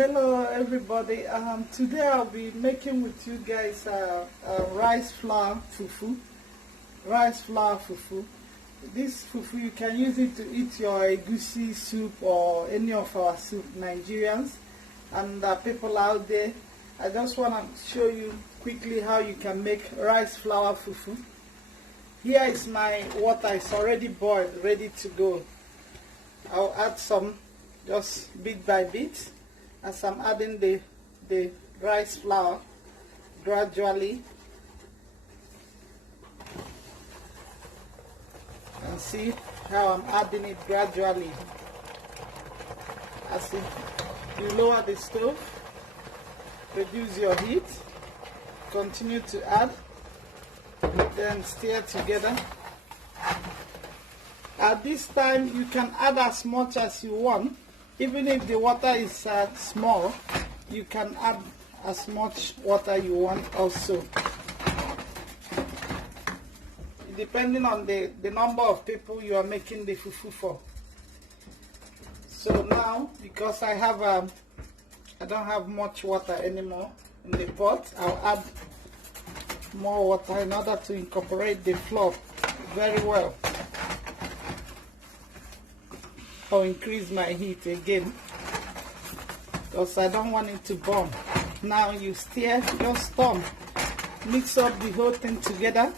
Hello everybody. Today I'll be making with you guys rice flour fufu. Rice flour fufu. This fufu, you can use it to eat your egusi soup or any of our soup, Nigerians and people out there. I just want to show you quickly how you can make rice flour fufu. Here is my water. It's already boiled, ready to go. I'll add some just bit by bit as I'm adding the rice flour gradually. And see how I'm adding it gradually. As you lower the stove, reduce your heat, continue to add, then stir together. At this time, you can add as much as you want. Even if the water is small, you can add as much water you want also. Depending on the number of people you are making the fufu for. So now, because I don't have much water anymore in the pot, I'll add more water in order to incorporate the flour very well. I'll increase my heat again because I don't want it to burn. Now you stir, just stir, mix up the whole thing together.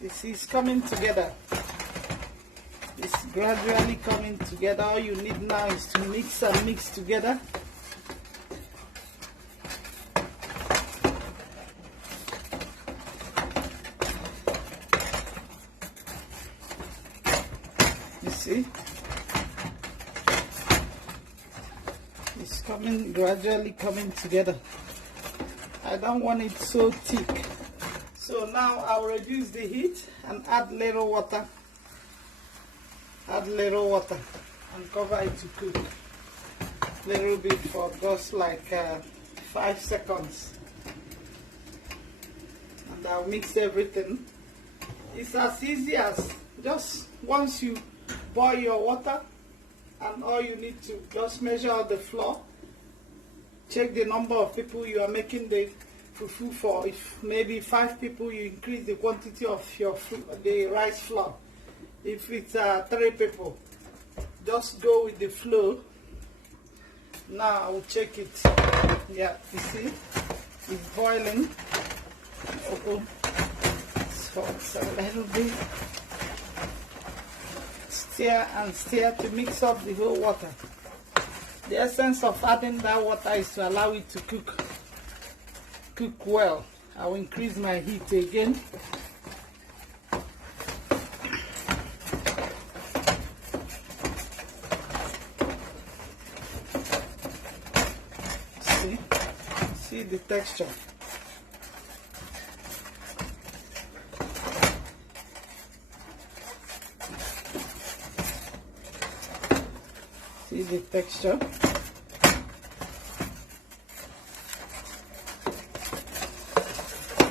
This is coming together. It's gradually coming together. All you need now is to mix and mix together. You see? It's gradually coming together. I don't want it so thick. So now I'll reduce the heat and add little water. Add little water and cover it to cook. Little bit for just like 5 seconds. And I'll mix everything. It's as easy as just once you boil your water, and all you need to just measure out the flour. Check the number of people you are making the fufu for. If maybe 5 people, you increase the quantity of the rice flour. If it's 3 people, just go with the flow. Now I will check it. Yeah, you see, it's boiling. So it's a little bit. Stir and stir to mix up the whole water. The essence of adding that water is to allow it to cook well. I will increase my heat again. See the texture. See the texture.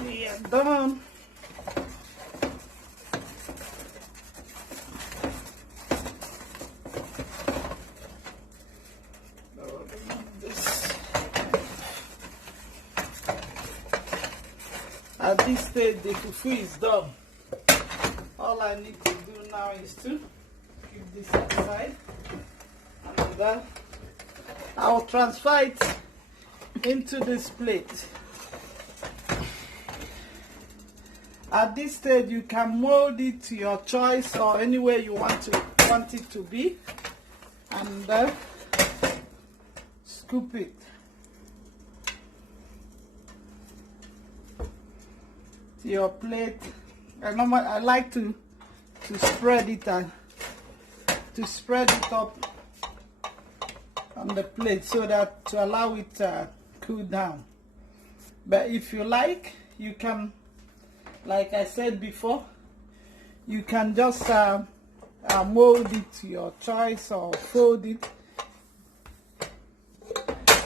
We are done. At this stage, the fufu is done. All I need to do now is to keep this aside. And I'll transfer it into this plate. At this stage, you can mold it to your choice or anywhere you want it to be, and scoop it. To your plate. I like to spread it up on the plate so that to allow it to cool down. But if you like, you can, like I said before, you can just mold it to your choice or fold it.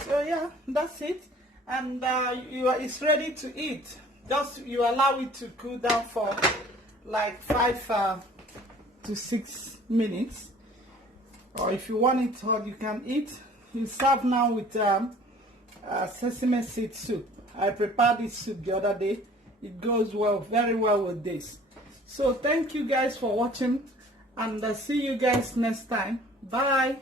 So yeah, that's it, and it's ready to eat. Just you allow it to cool down for like 5 to 6 minutes, or if you want it hot, you can eat It's served now with sesame seed soup. I prepared this soup the other day. It goes well, very well with this. So thank you guys for watching, and see you guys next time. Bye.